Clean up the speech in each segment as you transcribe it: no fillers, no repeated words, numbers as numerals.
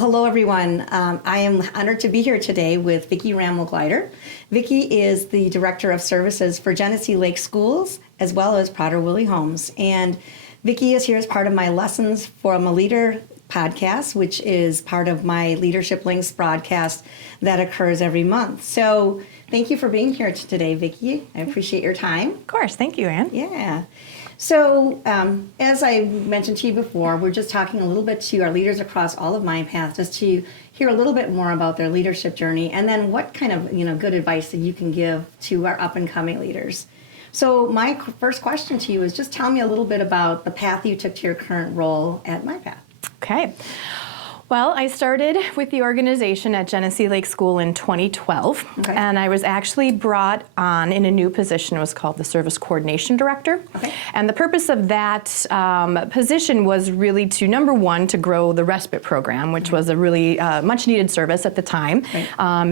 hello everyone. I am honored to be here today with Vicky Raml-Glider. Vicky is the Director of Services for Genesee Lake Schools as well as Prader-Willi Homes. And Vicky is here as part of my Lessons from a Leader podcast, which is part of my Leadership Links broadcast that occurs every month. So thank you for being here today, Vicky. I appreciate your time. Of course. Thank you, Ann. Yeah. So as I mentioned to you before, we're just talking a little bit to our leaders across all of MyPath just to hear a little bit more about their leadership journey and then what kind of good advice that you can give to our up-and-coming leaders. So my first question to you is just tell me a little bit about the path you took to your current role at MyPath. Okay. Well, I started with the organization at Genesee Lake School in 2012, and I was actually brought on in a new position. It was called the Service Coordination Director. And the purpose of that position was really to, number one, to grow the respite program, which was a really much needed service at the time,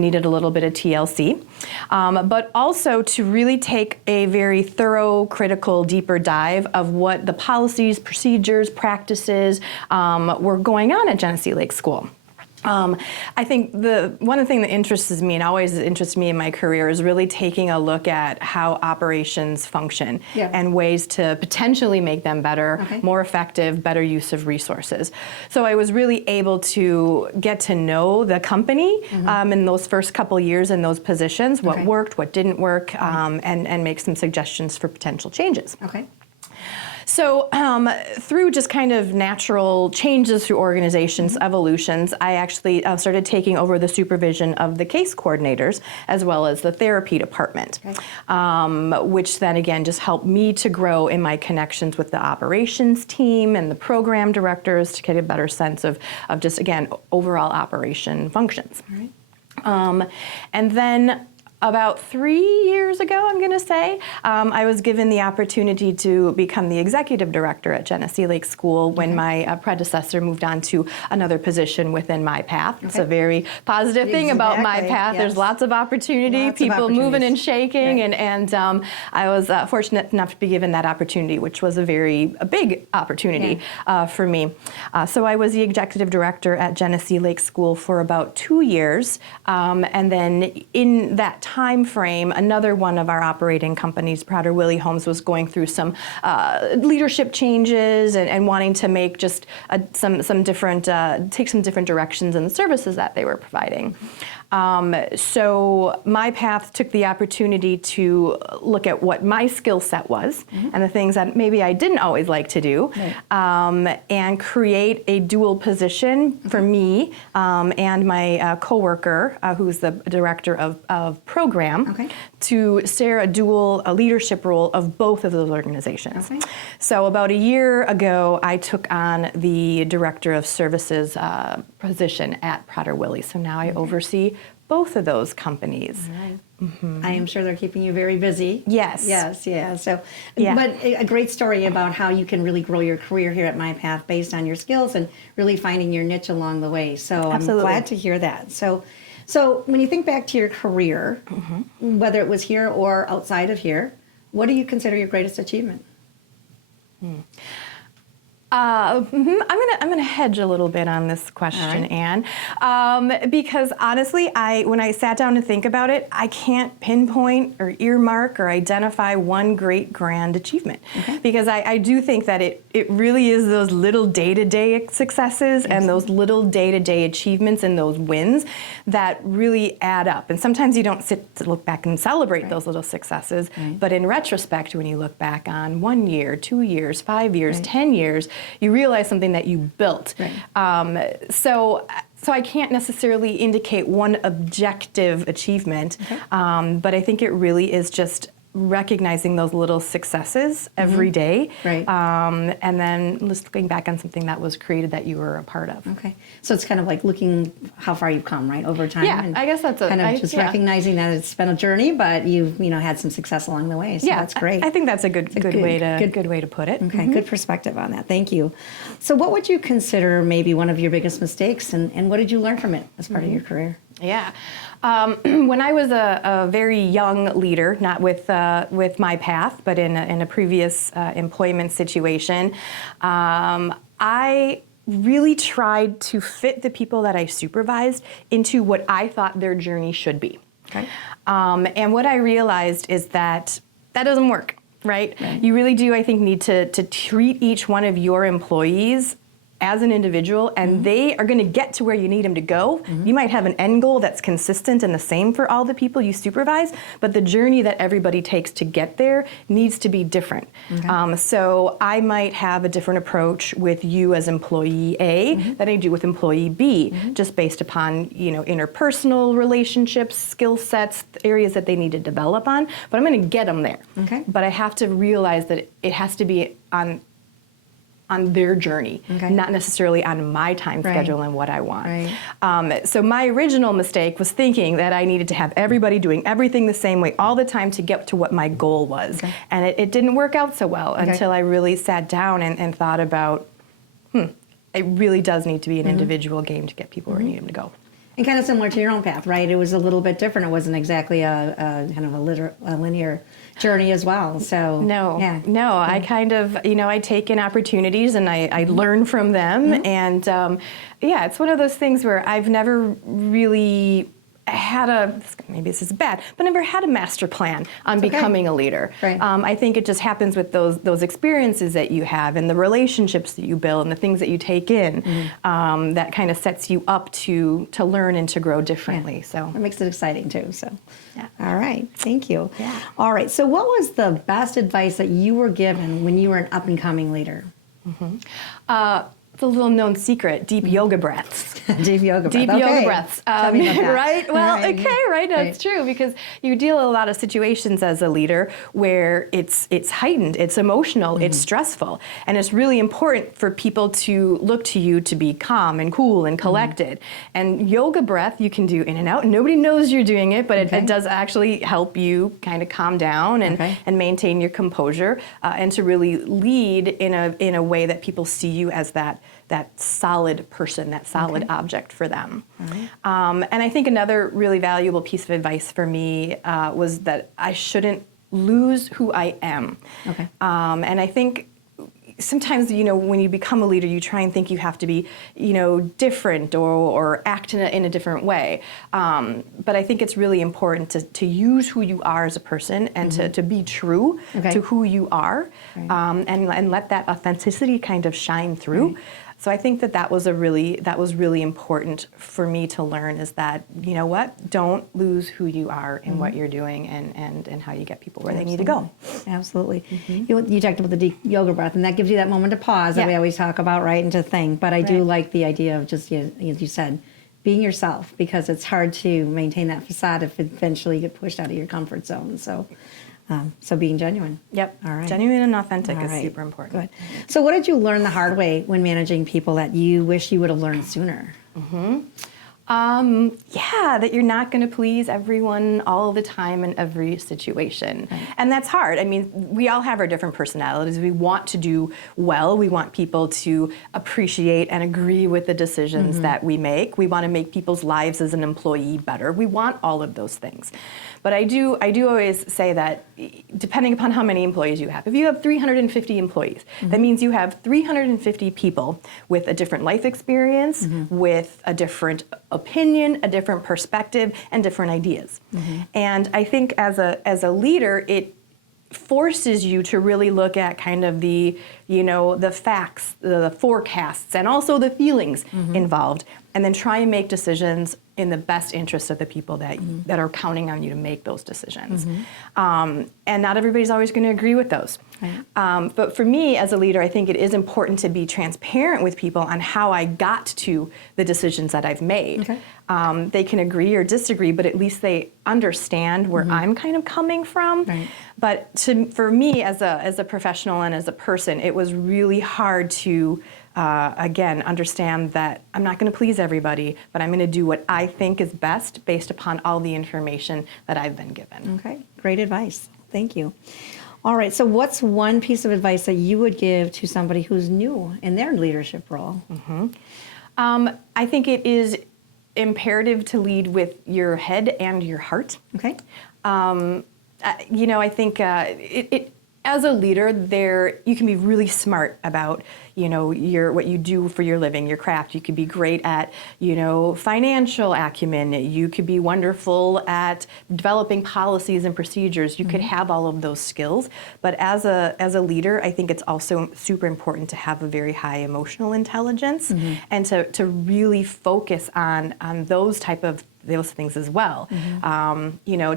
needed a little bit of TLC, but also to really take a very thorough, critical, deeper dive of what the policies, procedures, practices were going on at Genesee Lake School. I think one thing that interests me and always interests me in my career is really taking a look at how operations function and ways to potentially make them better, more effective, better use of resources. So I was really able to get to know the company in those first couple years in those positions, what worked, what didn't work, and make some suggestions for potential changes. So through just kind of natural changes through organizations, evolutions, I actually started taking over the supervision of the case coordinators as well as the therapy department, which then again just helped me to grow in my connections with the operations team and the program directors to get a better sense of just, again, overall operation functions. And then about 3 years ago, I'm going to say, I was given the opportunity to become the executive director at Genesee Lake School when my predecessor moved on to another position within MyPath. It's a very positive thing about MyPath. There's lots of opportunity, people moving and shaking, and I was fortunate enough to be given that opportunity, which was a big opportunity for me. So I was the executive director at Genesee Lake School for about 2 years, and then in that time frame, another one of our operating companies, Prader-Willi Homes, was going through some leadership changes and wanting to make just some different, take some different directions in the services that they were providing. So MyPath took the opportunity to look at what my skill set was and the things that maybe I didn't always like to do, and create a dual position for me and my coworker, who's the director of program, to share a dual leadership role of both of those organizations. So about a year ago, I took on the director of services position at Prader-Willi. So now I oversee both of those companies. I am sure they're keeping you very busy. Yes. Yes, yeah. So, but a great story about how you can really grow your career here at MyPath based on your skills and really finding your niche along the way. So I'm glad to hear that. So when you think back to your career, whether it was here or outside of here, what do you consider your greatest achievement? I'm gonna hedge a little bit on this question, Anne, because honestly, when I sat down to think about it, I can't pinpoint or earmark or identify one great grand achievement, because I do think that it really is those little day-to-day successes and those little day-to-day achievements and those wins that really add up. And sometimes you don't sit to look back and celebrate those little successes, but in retrospect, when you look back on 1 year, 2 years, 5 years, 10 years, you realize something that you built. So I can't necessarily indicate one objective achievement, but I think it really is just recognizing those little successes every day, and then just looking back on something that was created that you were a part of. So it's kind of like looking how far you've come, right, over time. Yeah, and I guess that's just recognizing that it's been a journey, but you've had some success along the way. So that's great. I think that's a good way to put it. Good perspective on that. Thank you. So what would you consider maybe one of your biggest mistakes, and what did you learn from it as part of your career? Yeah. When I was a very young leader, not with MyPath, but in a previous employment situation, I really tried to fit the people that I supervised into what I thought their journey should be. Okay. And what I realized is that doesn't work, right? You really do, I think, need to treat each one of your employees as an individual, and they are going to get to where you need them to go. You might have an end goal that's consistent and the same for all the people you supervise, but the journey that everybody takes to get there needs to be different. So I might have a different approach with you as employee A than I do with employee B, just based upon interpersonal relationships, skill sets, areas that they need to develop on. But I'm going to get them there. But I have to realize that it has to be on their journey, not necessarily on my time schedule and what I want. So my original mistake was thinking that I needed to have everybody doing everything the same way all the time to get to what my goal was. And it didn't work out so well until I really sat down and thought about, it really does need to be an individual game to get people where I need them to go. And kind of similar to your own path, right? It was a little bit different. It wasn't exactly a kind of a linear journey as well. So no, I kind of, I take in opportunities and I learn from them. And it's one of those things where I've never really had maybe this is bad, but never had a master plan on becoming a leader. I think it just happens with those experiences that you have and the relationships that you build and the things that you take in that kind of sets you up to learn and to grow differently. So that makes it exciting too. So, all right, thank you. All right, so what was the best advice that you were given when you were an up and coming leader? It's a little known secret, deep yoga breaths. Deep yoga breaths. Deep yoga breaths. Tell me about that. Right? Well, right? That's true, because you deal with a lot of situations as a leader where it's heightened, it's emotional, it's stressful. And it's really important for people to look to you to be calm and cool and collected. And yoga breath you can do in and out. Nobody knows you're doing it, but it does actually help you kind of calm down and maintain your composure and to really lead in a way that people see you as that solid person, that solid object for them. And I think another really valuable piece of advice for me was that I shouldn't lose who I am. And I think sometimes, when you become a leader, you try and think you have to be, different or act in a different way. But I think it's really important to use who you are as a person and to be true to who you are and let that authenticity kind of shine through. So I think that was really important for me to learn, is that, don't lose who you are in what you're doing and how you get people where they need to go. Absolutely. You talked about the deep yoga breath, and that gives you that moment to pause that we always talk about, right, and to think. But I do like the idea of just, as you said, being yourself, because it's hard to maintain that facade if eventually you get pushed out of your comfort zone. So being genuine. All right. Genuine and authentic is super important. Good. So what did you learn the hard way when managing people that you wish you would have learned sooner? That you're not going to please everyone all the time in every situation. And that's hard. I mean, we all have our different personalities. We want to do well. We want people to appreciate and agree with the decisions that we make. We want to make people's lives as an employee better. We want all of those things. But I do always say that depending upon how many employees you have, if you have 350 employees, that means you have 350 people with a different life experience, with a different opinion, a different perspective, and different ideas. And I think as a leader, it forces you to really look at kind of the facts, the forecasts, and also the feelings involved, and then try and make decisions in the best interest of the people that are counting on you to make those decisions. And not everybody's always going to agree with those. But for me as a leader, I think it is important to be transparent with people on how I got to the decisions that I've made. They can agree or disagree, but at least they understand where I'm kind of coming from. But for me as a professional and as a person, it was really hard to again, understand that I'm not going to please everybody, but I'm going to do what I think is best based upon all the information that I've been given. Okay, great advice. Thank you. All right, so what's one piece of advice that you would give to somebody who's new in their leadership role? I think it is imperative to lead with your head and your heart. I think as a leader, you can be really smart about, what you do for your living, your craft. You could be great at, financial acumen. You could be wonderful at developing policies and procedures. You could have all of those skills. But as a leader, I think it's also super important to have a very high emotional intelligence and to really focus on those things as well.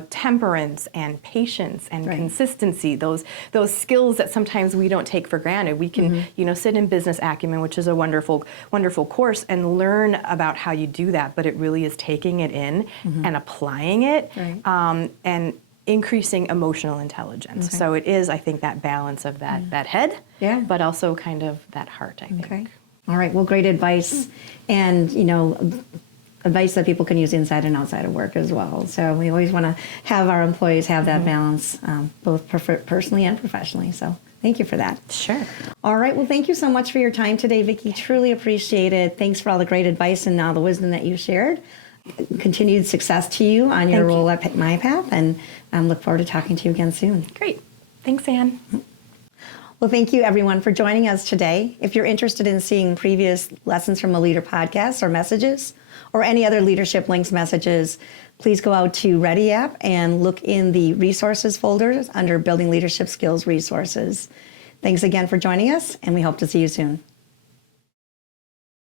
Temperance and patience and consistency, those skills that sometimes we don't take for granted. We can, sit in business acumen, which is a wonderful, wonderful course, and learn about how you do that, but it really is taking it in and applying it and increasing emotional intelligence. So it is, I think, that balance of that head, but also kind of that heart, I think. Okay. All right. Well, great advice. And, advice that people can use inside and outside of work as well. So we always want to have our employees have that balance, both personally and professionally. So thank you for that. Sure. All right. Well, thank you so much for your time today, Vicky. Truly appreciate it. Thanks for all the great advice and all the wisdom that you shared. Continued success to you on your role at MyPath, and look forward to talking to you again soon. Great. Thanks, Anne. Well, thank you, everyone, for joining us today. If you're interested in seeing previous Lessons from a Leader podcasts or messages, or any other Leadership Links messages, please go out to Ready app and look in the resources folder under Building Leadership Skills Resources. Thanks again for joining us, and we hope to see you soon.